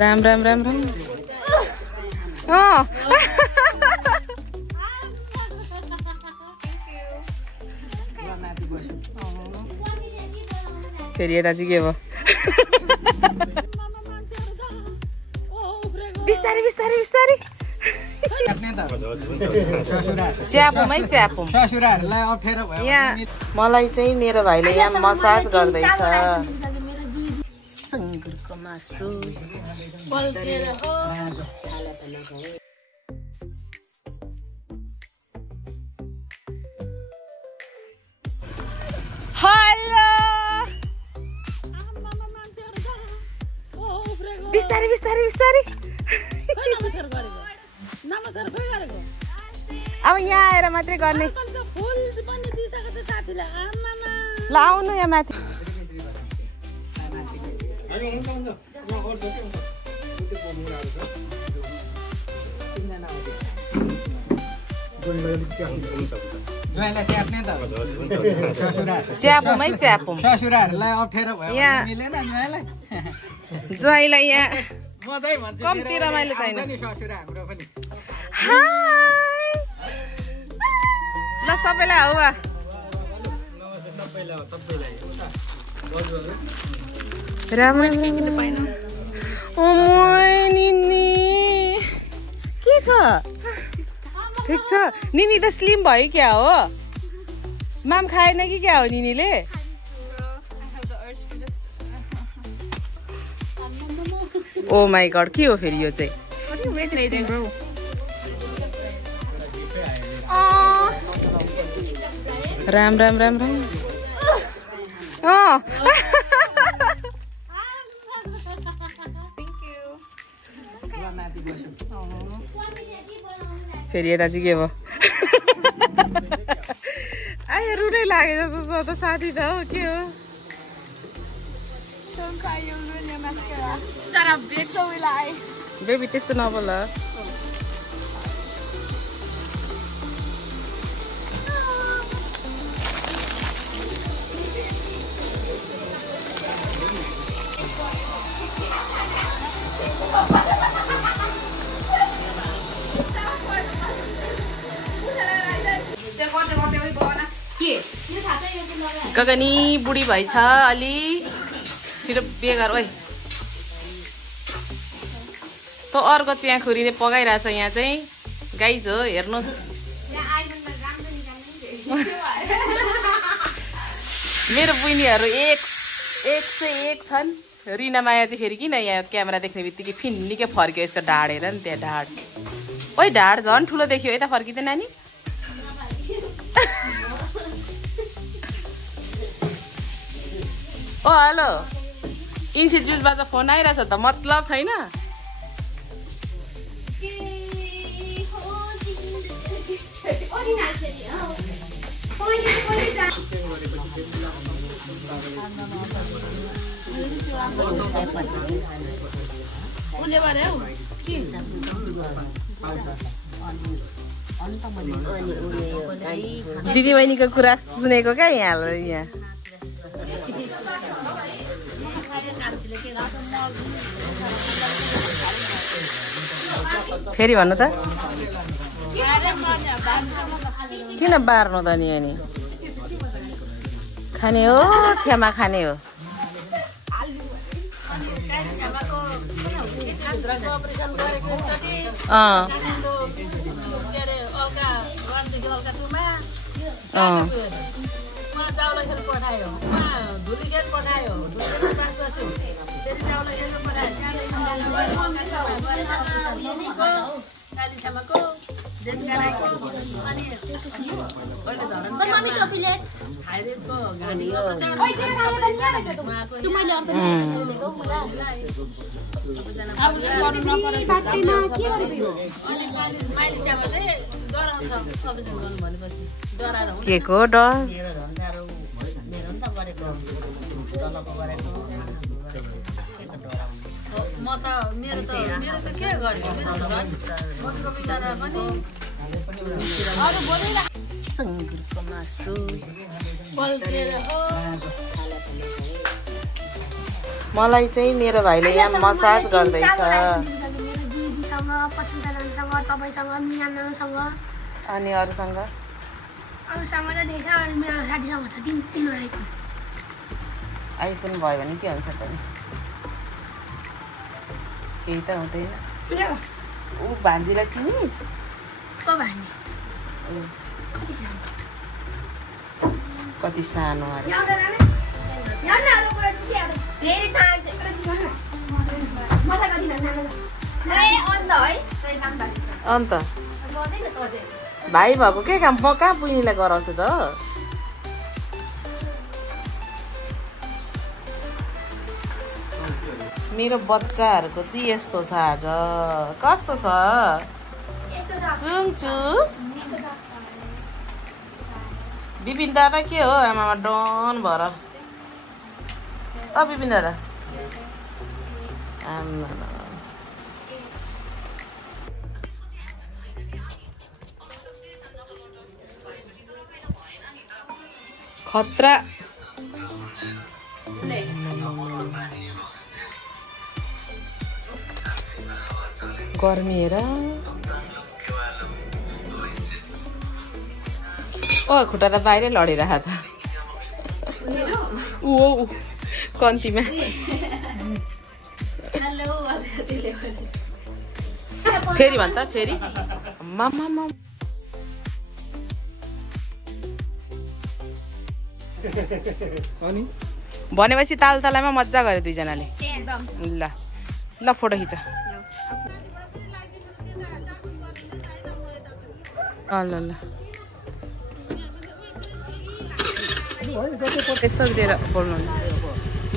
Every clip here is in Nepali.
राम राम राम राम फेरि यता चाहिँ के भयो बिस्तारै बिस्तारै बिस्तारै च्यापुमै च्यापु यहाँ मलाई चाहिँ मेरो भाइले यहाँ मसाज गर्दैछ सुँगुरको मासु हेलो बिस्तारै बिस्तारै बिस्तारै अब यहाँ आएर मात्रै गर्ने ल आउनु यहाँ माथि च्यापुमै च्यापु यहाँ ज्वाइँलाई यहाँ कम्ती रमाइलो छैन ल सबैलाई हौ राम्रो निनी के छ ठिक छ निनी त स्लिम भयो क्या हो माम खाएन कि क्या हो निनीले ओ माई गड के हो फेरि यो चाहिँ राम राम राम राम फेरि यता चाहिँ के भयो आयो रुनै लागे जस्तो त साथी त हो के हो बेबी त्यस्तो नबोल गगनी बुढी भएछ अलि छिटो बिहे गर ओइ त अर्को चियाखुरीले पकाइरहेछ यहाँ चाहिँ गाइज हो हेर्नुहोस् मेरो बहिनीहरू एक से एक छन् रिना माया चाहिँ फेरि किन यहाँ क्यामेरा देख्ने बित्तिकै फिन्निकै फर्क्यो यसको ढाड हेर नि त्यहाँ ढाड ओइ ढाड झन् ठुलो देखियो यता फर्किँदैन नानी ओ हेलो इन्स्टिट्युटबाट फोन आइरहेछ त मतलब छैन दिदी बहिनीको कुरा सुनेको क्या यहाँ फेरि भन्नु त किन बार्नु त नि अनि खाने हो छ्यामा खाने हो के को डर सुँगुरको मासु मलाई चाहिँ मेरो भाइले यहाँ मसाज गर्दैछ। अनि अरूसँग आइफोन भयो भने के हुन्छ त नि? केही त हुँदैन। ऊ भान्जीलाई चिनिस्? कति सानो अरे। अन्त भाइ भएको के काम? म कहाँ बुइनीलाई गराउँछु त? मेरो बच्चाहरूको चाहिँ यस्तो छ आज। कस्तो छ? सुन्छु। बिपिन दादा के हो आमामा डन भएर? बिपिन दादा खतरा। गर्मी हेर। खुट्टा त बाहिरै लडिरहेको त। ऊ कन्तीमा। फेरि भन् त फेरि। भनेपछि तालतालामा मजा गरे दुईजनाले। ल ल फोटो खिच। ल ल यसो दिएर बोल्नु।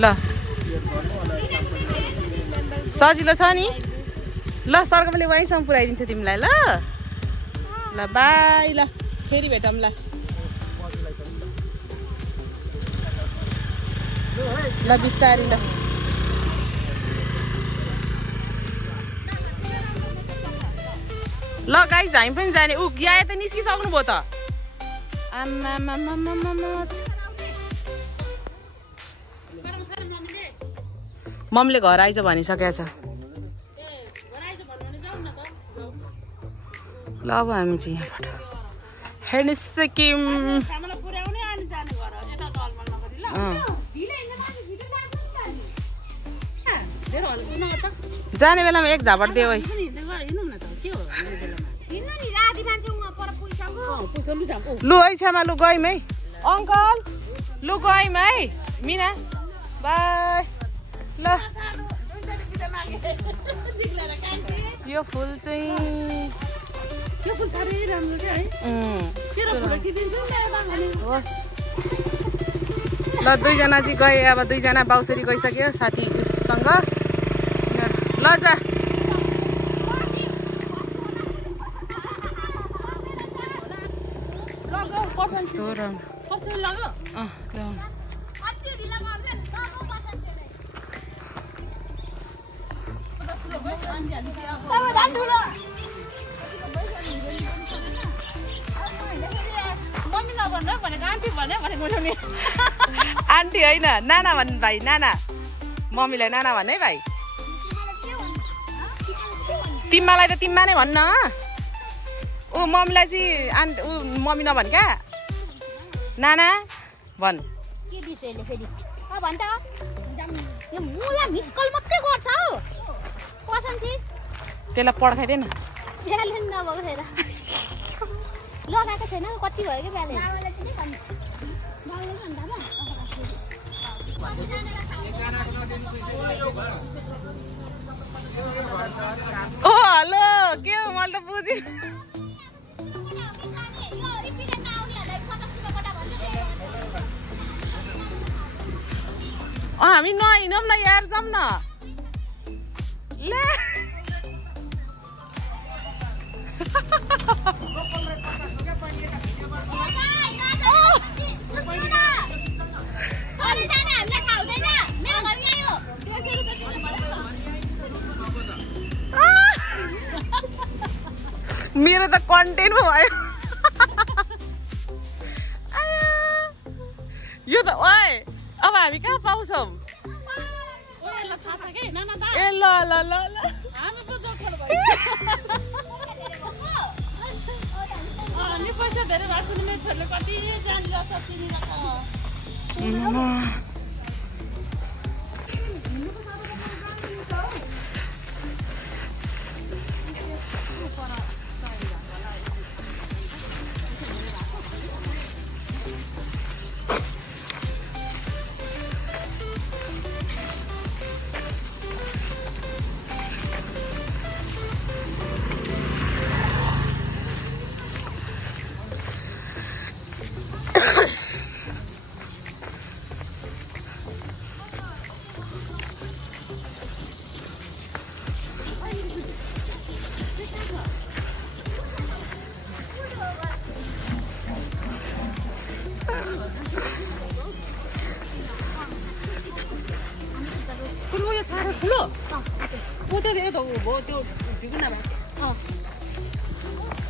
ल सजिलो छ नि। ल सरकारले वहीँसम्म पुऱ्याइदिन्छ तिमीलाई। ल ल बाई। ल फेरि भेटौँ। ल ल बिस्तारी। ल ल गाइस हामी पनि जाने। ग्याए त निस्किसक्नु भयो त। मम्मीले घर आइज भनिसकेको छ। ल अब हामी चाहिँ यहाँबाट हिँडिसक्यौँ। जाने बेलामा एक झापट देऊ है। लु है छ्यामा लु गयौँ है। अङ्कल लु गयौँ है। मिना बाई। ल यो फुल चाहिँ होस्। ल दुईजना चाहिँ गए। अब दुईजना बाउसरी गइसक्यो साथीसँग। ल जा। आन्टी होइन नाना भन्नु भाइ। नाना मम्मीलाई नाना भन् है भाइ। तिम्मालाई त तिम्मा नै भन्न। ऊ मम्मीलाई चाहिँ मम्मी नभन् क्या। नाना भन्। त्यसलाई पड्काइदिएन। लगाएको छैन कति भयो कि ब्यालेन्स। हेलो के हो? मैले त बुझेँ। हामी नहिँडौँ न यार। जाऊँ न। ल मेरो त कन्टेन्ट पो भयो। यो त ओए अब हामी कहाँ पाउँछौँ? ए ल ल ल ल पैसा धेरै भएको छ मेरो छोरीले कति जान्छ सब्सिडी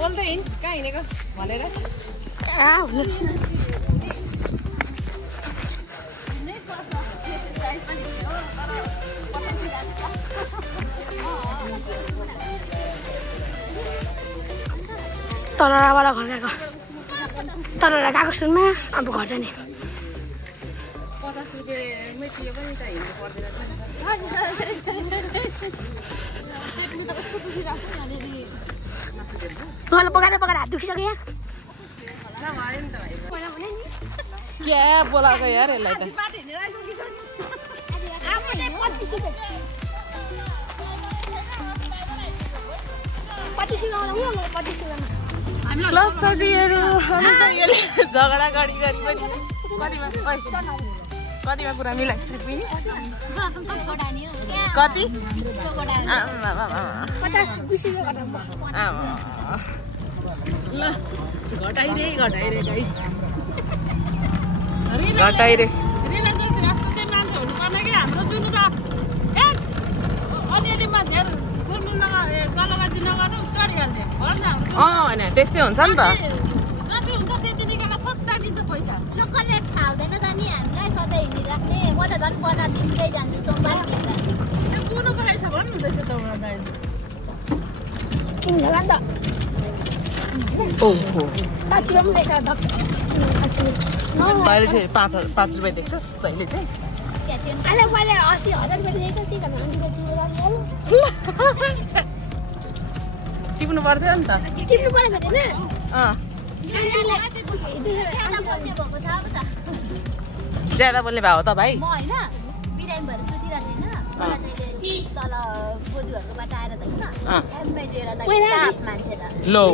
बोल्दै हिँड कहाँ हिँडेको भनेर तलबाट घर गएको तलबाट गएको सुनमा अब घर जाने 50 रुपियाँ मेटियो पनि त हिँड्नु पर्दैन मलाई पकाएर पकाएर हात दुखिसक्यो यहाँ क्या बोलाएको यार यसलाई त 25 ल साथीहरू हामी चाहिँ यसले झगडा गरी गरी पनि कतिमा कुरा मिलाइस पनि कति 50-20 ल घटाइरे गाइस घटाइरे होइन त्यस्तै हुन्छ नि त तैँले चाहिँ 5 रुपियाँ देख्छस् तैँले चाहिँ टिप्नु पर्थ्यो नि त ज्यादा बोल्ने भयो त भाइ लो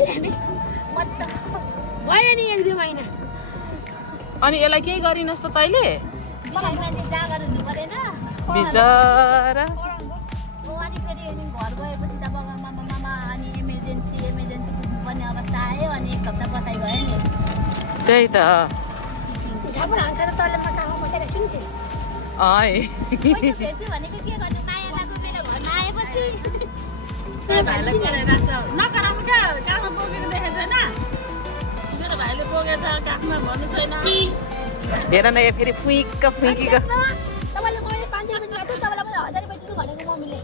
अनि यसलाई केही गरिनस् त तैँले बिचरा घर गएपछि त अनि इमर्जेन्सी पुग्नुपर्ने अवस्था आयो अनि 1 हप्ता बसाइ गयो नि त्यही त भनेको के गर्ने माया लाग्यो मेरो घरमा आएपछि भाइलाई कराइराख्छ नकराउनु क्या काखमा बोकेको देखेको छैन मेरो भाइले बोकेछ काखमा भन्नु छैन हेर न फेरि फुइक्का फुइकीको तपाईँले मैले 5 रुपियाँ दिएको थियो तपाईँलाई मैले 1000 रुपियाँ दिनु भनेको मम्मीले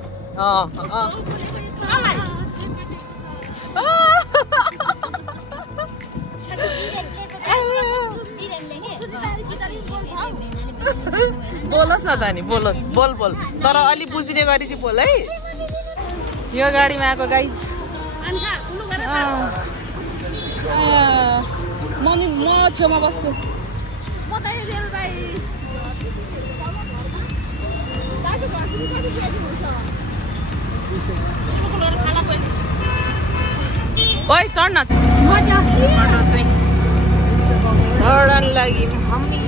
बोलोस् न त नि बोलोस् बोल तर अलि बुझिने गरी चाहिँ बोल है यो गाडीमा आएको गाइज म छेउमा बस्छु ओइ चढ्न चढ्न लागि हामी